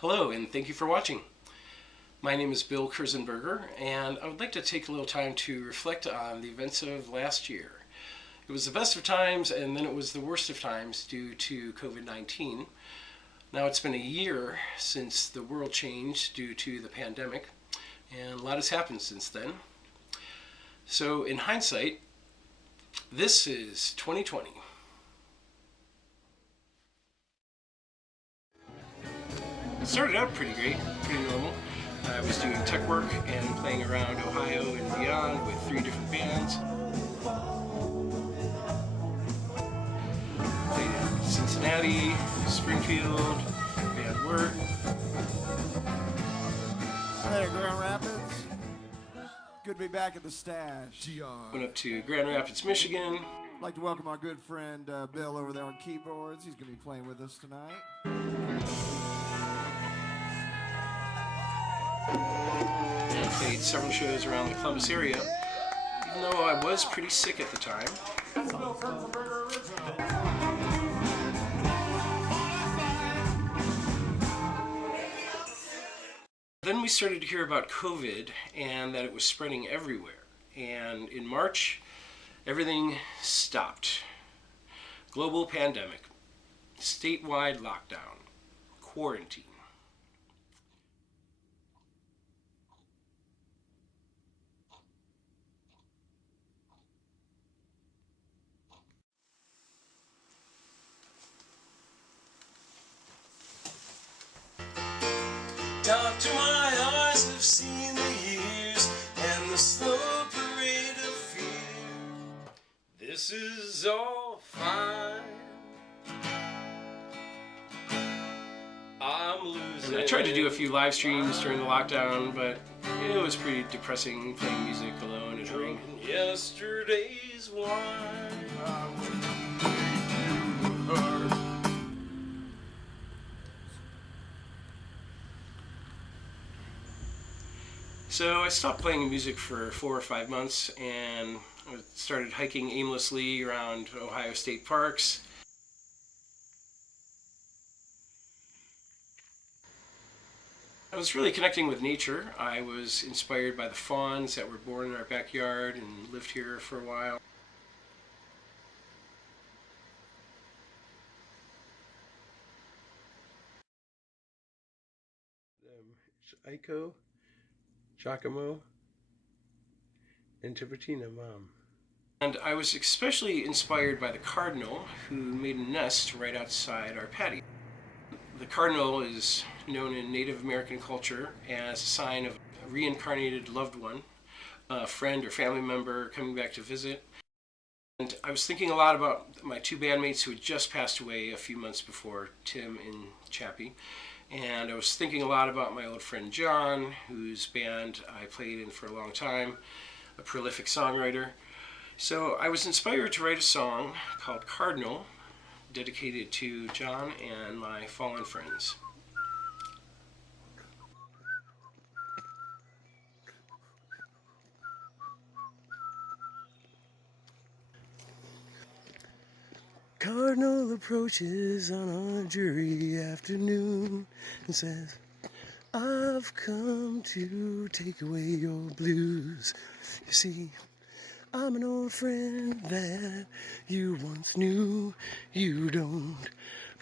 Hello, and thank you for watching. My name is Bill Kurzenberger, and I would like to take a little time to reflect on the events of last year. It was the best of times, and then it was the worst of times due to COVID-19. Now it's been a year since the world changed due to the pandemic, and a lot has happened since then. So in hindsight, this is 2020. It started out pretty great, pretty normal. I was doing tech work and playing around Ohio and beyond with 3 different bands. Played in Cincinnati, Springfield, Van Wert. Hi there, Grand Rapids. Good to be back at the stash. Went up to Grand Rapids, Michigan. I'd like to welcome our good friend Bill over there on keyboards. He's going to be playing with us tonight. And played several shows around the Columbus area, even though I was pretty sick at the time. Then we started to hear about COVID and that it was spreading everywhere. And in March, everything stopped. Global pandemic, statewide lockdown, quarantine. Doctor, my eyes have seen the years and the slow parade of fear. This is all fine. I'm losing. And I tried to do a few live streams during the lockdown, but it was pretty depressing playing music alone at home. Yesterday's wine. So I stopped playing music for 4 or 5 months and I started hiking aimlessly around Ohio state parks. I was really connecting with nature. I was inspired by the fawns that were born in our backyard and lived here for a while. It's Aiko, Giacomo, and Tibertina, Mom. And I was especially inspired by the Cardinal, who made a nest right outside our patio. The Cardinal is known in Native American culture as a sign of a reincarnated loved one, a friend or family member coming back to visit. And I was thinking a lot about my 2 bandmates who had just passed away a few months before, Tim and Chappie. And I was thinking a lot about my old friend John, whose band I played in for a long time, a prolific songwriter. So I was inspired to write a song called Cardinal, dedicated to John and my fallen friends. Cardinal approaches on a dreary afternoon and says, I've come to take away your blues. You see, I'm an old friend that you once knew. You don't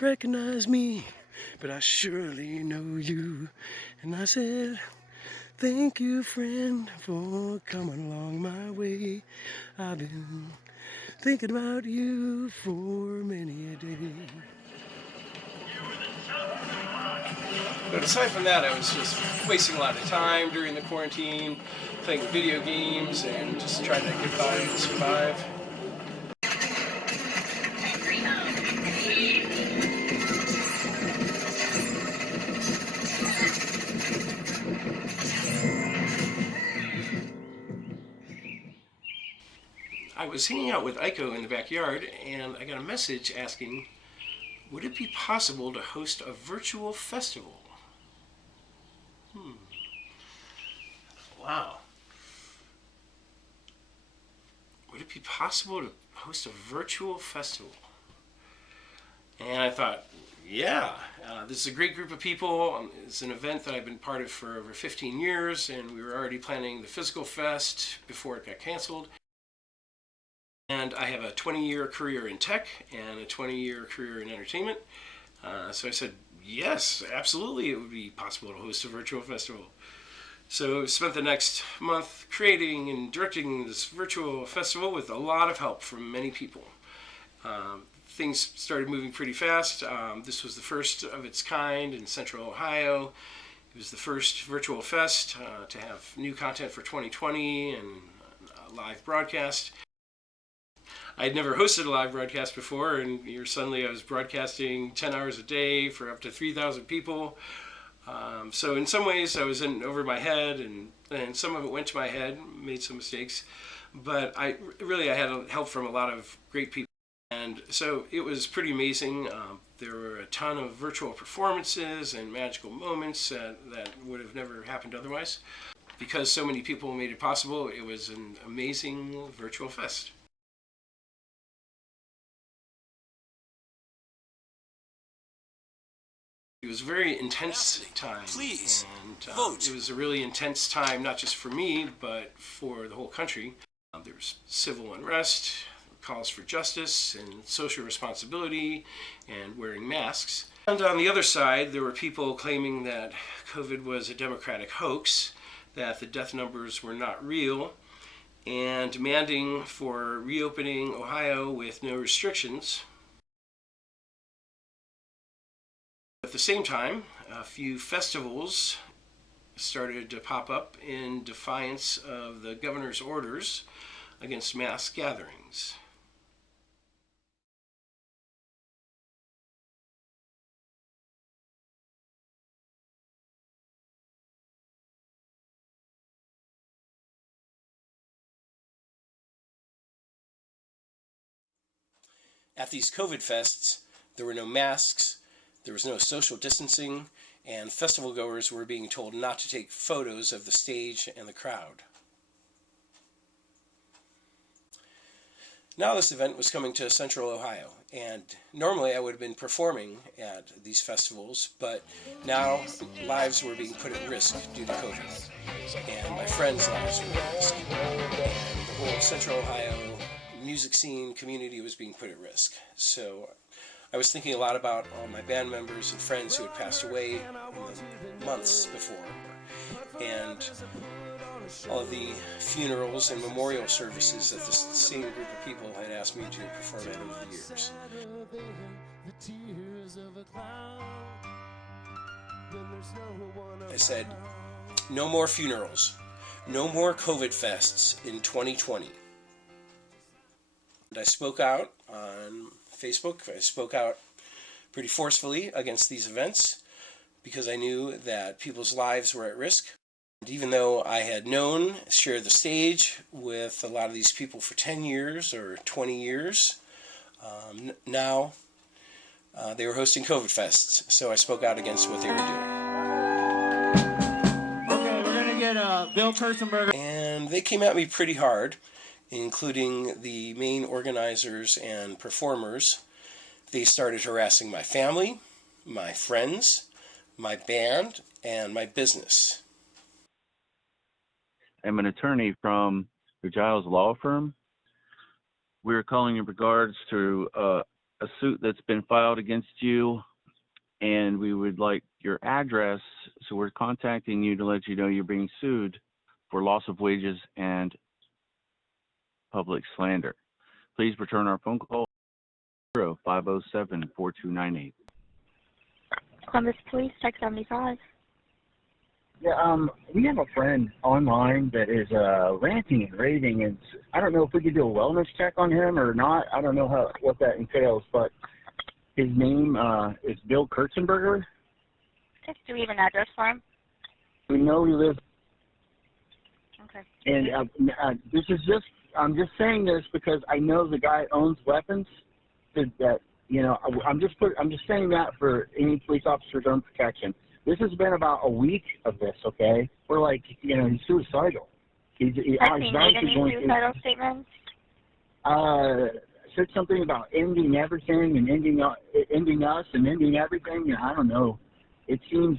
recognize me, but I surely know you. And I said, thank you, friend, for coming along my way. I've been thinking about you for many a day. But aside from that, I was just wasting a lot of time during the quarantine, playing video games and just trying to get by and survive. I was hanging out with Aiko in the backyard and I got a message asking, would it be possible to host a virtual festival? Wow. Would it be possible to host a virtual festival? And I thought, yeah, This is a great group of people. It's an event that I've been part of for over 15 years, and we were already planning the physical fest before it got canceled. And I have a 20-year career in tech and a 20-year career in entertainment. So I said, yes, absolutely, it would be possible to host a virtual festival. So I spent the next month creating and directing this virtual festival with a lot of help from many people. Things started moving pretty fast. This was the first of its kind in Central Ohio. It was the first virtual fest to have new content for 2020 and a live broadcast. I had never hosted a live broadcast before, and here suddenly I was broadcasting 10 hours a day for up to 3,000 people. So in some ways I was in over my head, and some of it went to my head, made some mistakes, but I had help from a lot of great people. And so it was pretty amazing. There were a ton of virtual performances and magical moments that would have never happened otherwise. Because so many people made it possible, it was an amazing virtual fest. It was a very intense time. Please, and vote. It was a really intense time, not just for me, but for the whole country. There was civil unrest, calls for justice and social responsibility, and wearing masks. And on the other side, there were people claiming that COVID was a Democratic hoax, that the death numbers were not real, and demanding for reopening Ohio with no restrictions. At the same time, a few festivals started to pop up in defiance of the governor's orders against mass gatherings. At these COVID fests, there were no masks, there was no social distancing, and festival goers were being told not to take photos of the stage and the crowd. Now this event was coming to Central Ohio, and normally I would have been performing at these festivals, but now lives were being put at risk due to COVID, and my friends' lives were at risk, and the whole Central Ohio music scene community was being put at risk. So I was thinking a lot about all my band members and friends who had passed away in the months before, and all of the funerals and memorial services that this same group of people had asked me to perform at over the years. I said, no more funerals, no more COVID fests in 2020. And I spoke out on Facebook. I spoke out pretty forcefully against these events because I knew that people's lives were at risk. And even though I had shared the stage with a lot of these people for 10 years or 20 years, now they were hosting COVID fests. So I spoke out against what they were doing. Okay, we're going to get Bill Kurzenberger. And they came at me pretty hard, including the main organizers and performers. They started harassing my family, my friends, my band, and my business. I'm an attorney from the Giles Law Firm. We're calling in regards to a suit that's been filed against you, and we would like your address, so we're contacting you to let you know you're being sued for loss of wages and public slander. Please return our phone call 0507-4298. Columbus Police, Tech 75. Yeah, we have a friend online that is ranting and raving, and I don't know if we could do a wellness check on him or not. I don't know what that entails, but his name is Bill Kurzenberger. Okay, do we have an address for him? We know he lives. Okay. And this is just, I'm just saying this because I know the guy owns weapons. That you know, I'm just saying that for any police officer's own protection. This has been about a week of this, okay? We're like, you know, he's suicidal. Has he made any suicidal statements? said something about ending everything and ending us and ending everything. And I don't know. It seems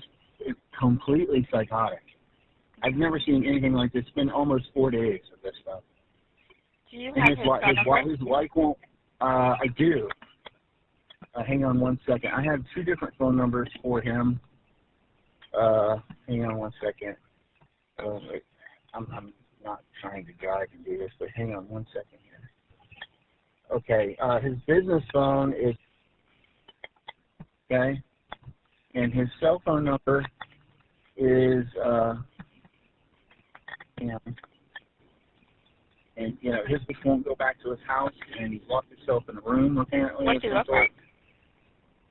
completely psychotic. I've never seen anything like this. It's been almost 4 days of this stuff. Do you And have his phone number? his wife won't. I do. Hang on one second. I have 2 different phone numbers for him. Hang on one second. I'm not trying to drive and do this, but hang on one second here. Okay. His business phone is okay, and his cell phone number is and his just won't go back to his house, and he's locked himself in a room apparently. What's he look like?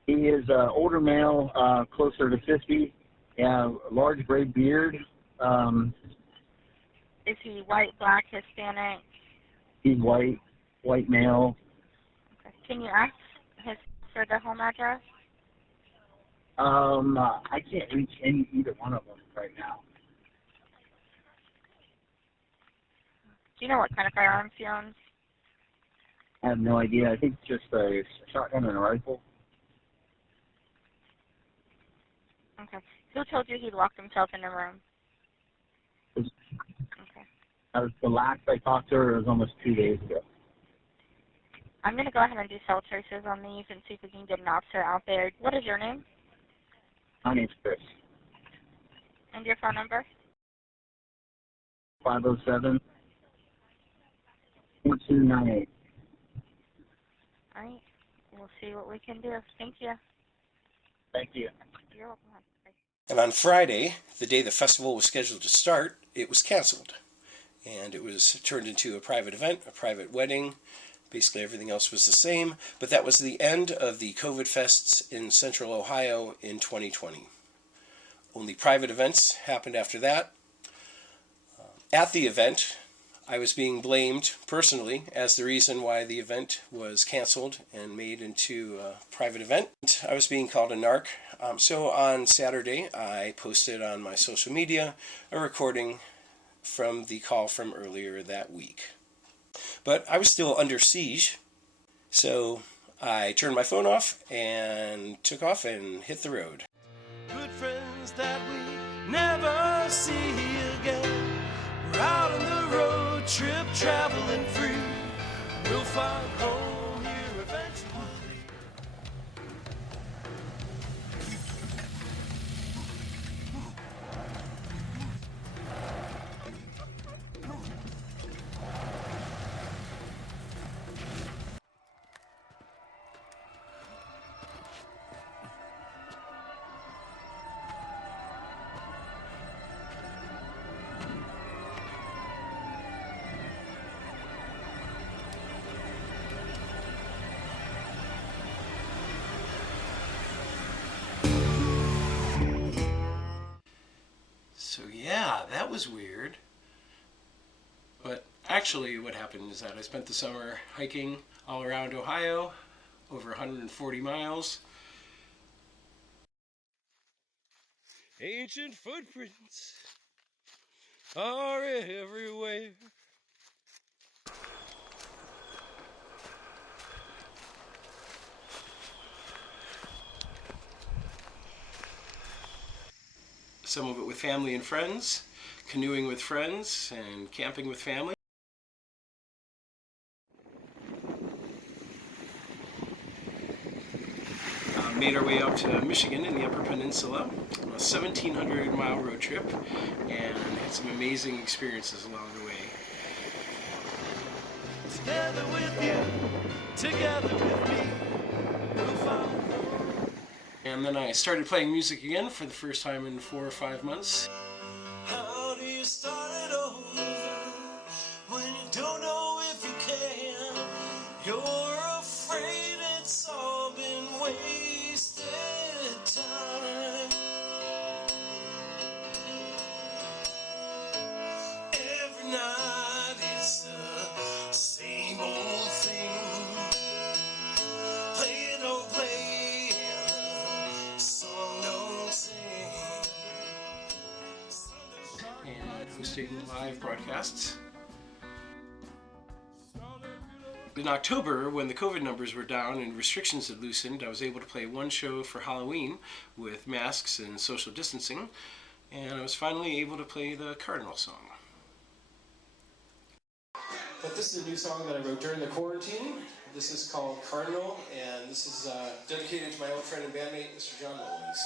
He is older male, closer to 50. Yeah, large gray beard. Is he white, black, Hispanic? He's white male. Okay. Can you ask for the home address? I can't reach either one of them right now. Do you know what kind of firearms he owns? I have no idea. I think just a shotgun and a rifle. Okay. Who told you he locked himself in a room? Okay. The last I talked to her was almost 2 days ago. I'm going to go ahead and do cell traces on these and see if we can get an officer out there. What is your name? My name's Chris. And your phone number? 507-4298. All right. We'll see what we can do. Thank you. Thank you. You're welcome. Bye. And on Friday, the day the festival was scheduled to start, it was canceled. And it was turned into a private event, a private wedding. Basically everything else was the same. But that was the end of the COVID fests in Central Ohio in 2020. Only private events happened after that. At the event, I was being blamed personally as the reason why the event was canceled and made into a private event. I was being called a narc. So on Saturday, I posted on my social media a recording from the call from earlier that week. But I was still under siege, so I turned my phone off and took off and hit the road. Good friends that we never see again. We're out on the road trip, traveling free. We'll find home here eventually. So yeah, that was weird. But actually what happened is that I spent the summer hiking all around Ohio, over 140 miles. Ancient footprints are everywhere. Some of it with family and friends, canoeing with friends, and camping with family. Made our way out to Michigan in the Upper Peninsula, a 1,700-mile road trip, and had some amazing experiences along the way. Together with you, together with me, we'll find. And then I started playing music again for the first time in 4 or 5 months. How do you start it over when you don't know if you can? You're afraid it's all been wasted time. Every night it's the same old thing. Play it, don't play it, the song don't sing. And hosting live broadcasts. In October, when the COVID numbers were down and restrictions had loosened, I was able to play one show for Halloween with masks and social distancing, and I was finally able to play the Cardinal song. But this is a new song that I wrote during the quarantine. This is called Cardinal, and this is dedicated to my old friend and bandmate, Mr. John Mullins.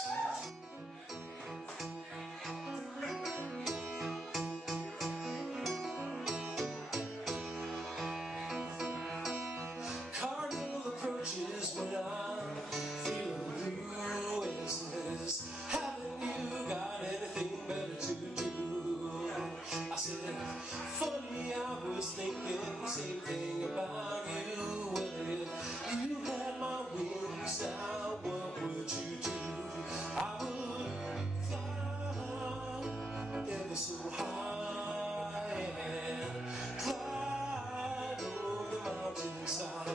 Cardinal approaches when I'm feeling blue and says, haven't you got anything better to do? I said, funny, I was thinking the same thing about you. Well, if you had my wings now, what would you do? I would fly ever so high and glide over the mountainside.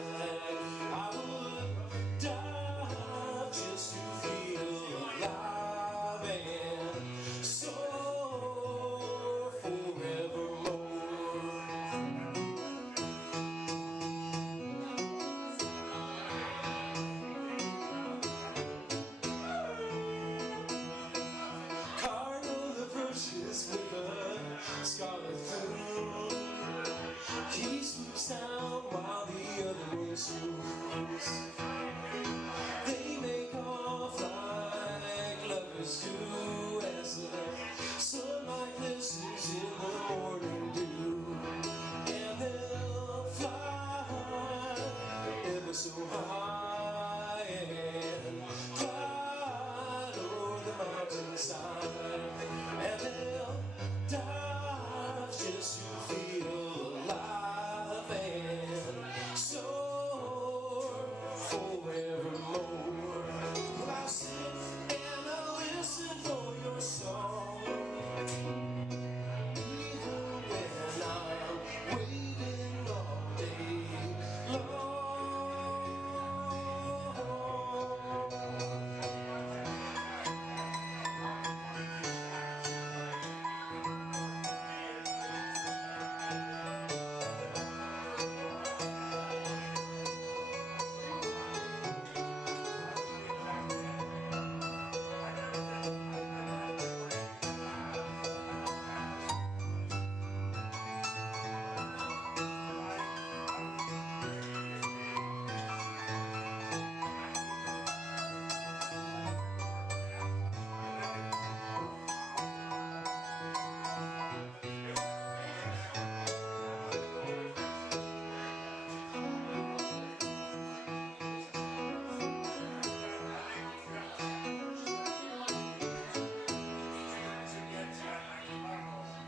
I would die just to feel alive and soar forevermore. Cardinal approaches with a scarlet plume. He swoops down while the other one swoops. They make off like lovers do as the sunlight glistens in the morning dew. And they'll fly ever so high and glide over the mountainside. And they'll dive just to feel alive and soar forevermore. Well, I sit and I listen for your song, even when I'm waiting all day long.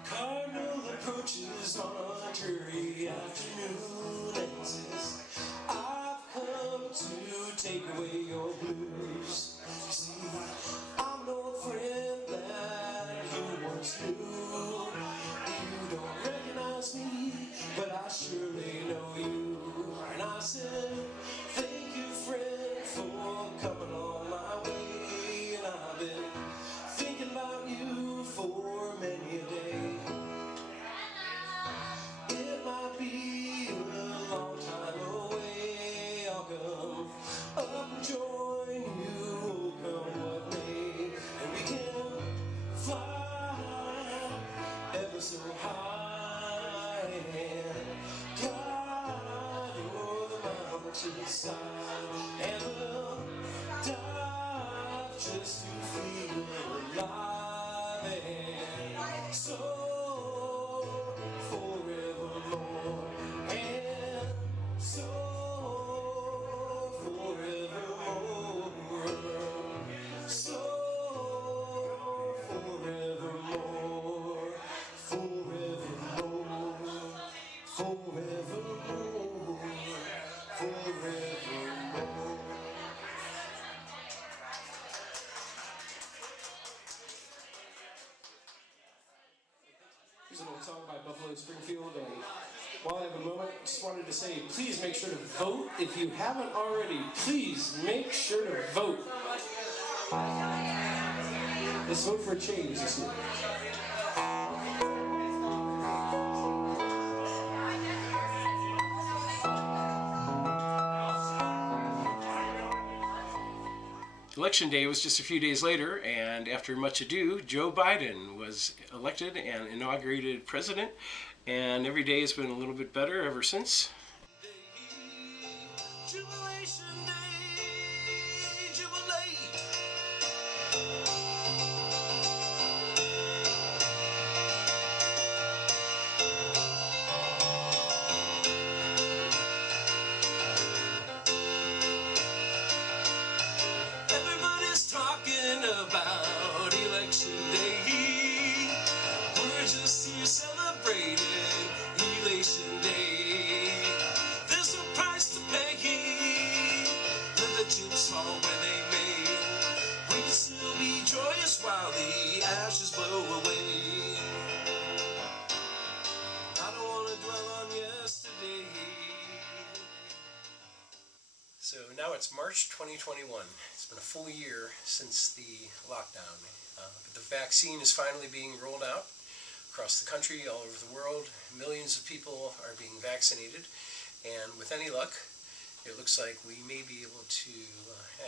Cardinal approaches on a dreary afternoon and says, I've come to take away your blues. You see, I'm no friend that you once knew. You don't recognize me, but I surely know you. And I said, thank you, friend, for coming on my way. And I've been thinking about you for many a day. It might be a long time away. I'll come up and join you, come what may. And we can fly ever so high and glide over the mountainside. And we'll dive just to feel alive and soar forevermore. And soar forevermore. Soar forevermore. Forevermore. Forevermore. Forevermore. Here's an old song by Buffalo Springfield, and while I have a moment, just wanted to say, please make sure to vote. If you haven't already, please make sure to vote. Let's vote for a change this year. Election day was just a few days later, and after much ado, Joe Biden was elected and inaugurated president, and every day has been a little bit better ever since. Jubilation day, jubilate. Everybody's talking about election day. We're just here celebrating elation day. There's no price to pay. Let the chips fall where they may. We can still be joyous while the ashes blow away. I don't want to dwell on yesterday. So now it's March 2021. It's been a full year since the lockdown. But the vaccine is finally being rolled out across the country, all over the world. Millions of people are being vaccinated. And with any luck, it looks like we may be able to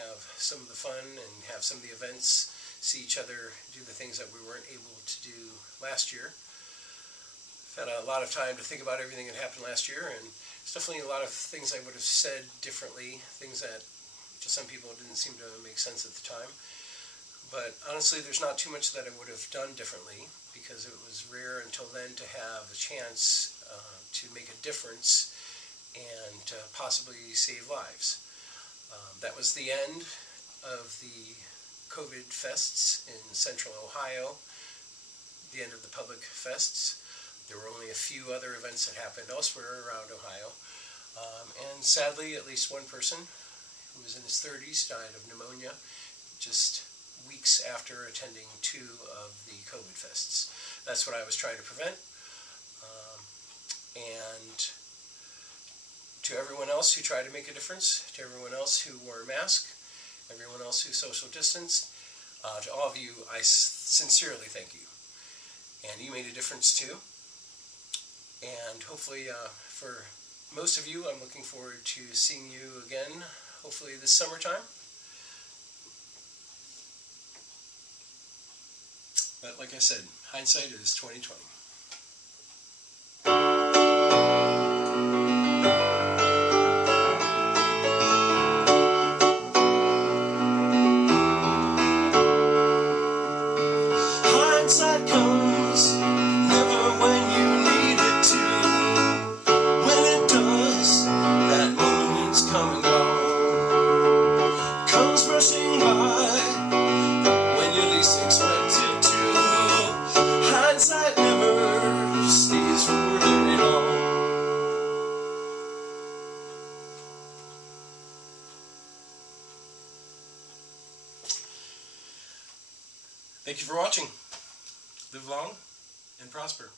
have some of the fun and have some of the events, see each other, do the things that we weren't able to do last year. I've had a lot of time to think about everything that happened last year, and there's definitely a lot of things I would have said differently, things that to some people didn't seem to make sense at the time. But honestly, there's not too much that I would have done differently, because it was rare until then to have a chance to make a difference and to possibly save lives. That was the end of the COVID fests in central Ohio, the end of the public fests. There were only a few other events that happened elsewhere around Ohio. And sadly, at least one person who was in his 30s died of pneumonia just weeks after attending 2 of the COVID fests. That's what I was trying to prevent. And to everyone else who tried to make a difference, to everyone else who wore a mask, everyone else who social distanced, to all of you, I sincerely thank you. And you made a difference too. And hopefully, for most of you, I'm looking forward to seeing you again, hopefully this summertime. But like I said, hindsight is 20/20. Hindsight comes never when you need it to. When it does, that moment's come and gone. Comes rushing by when you least expect it to. Hindsight never stays for very long. Thank you for watching. Live long and prosper.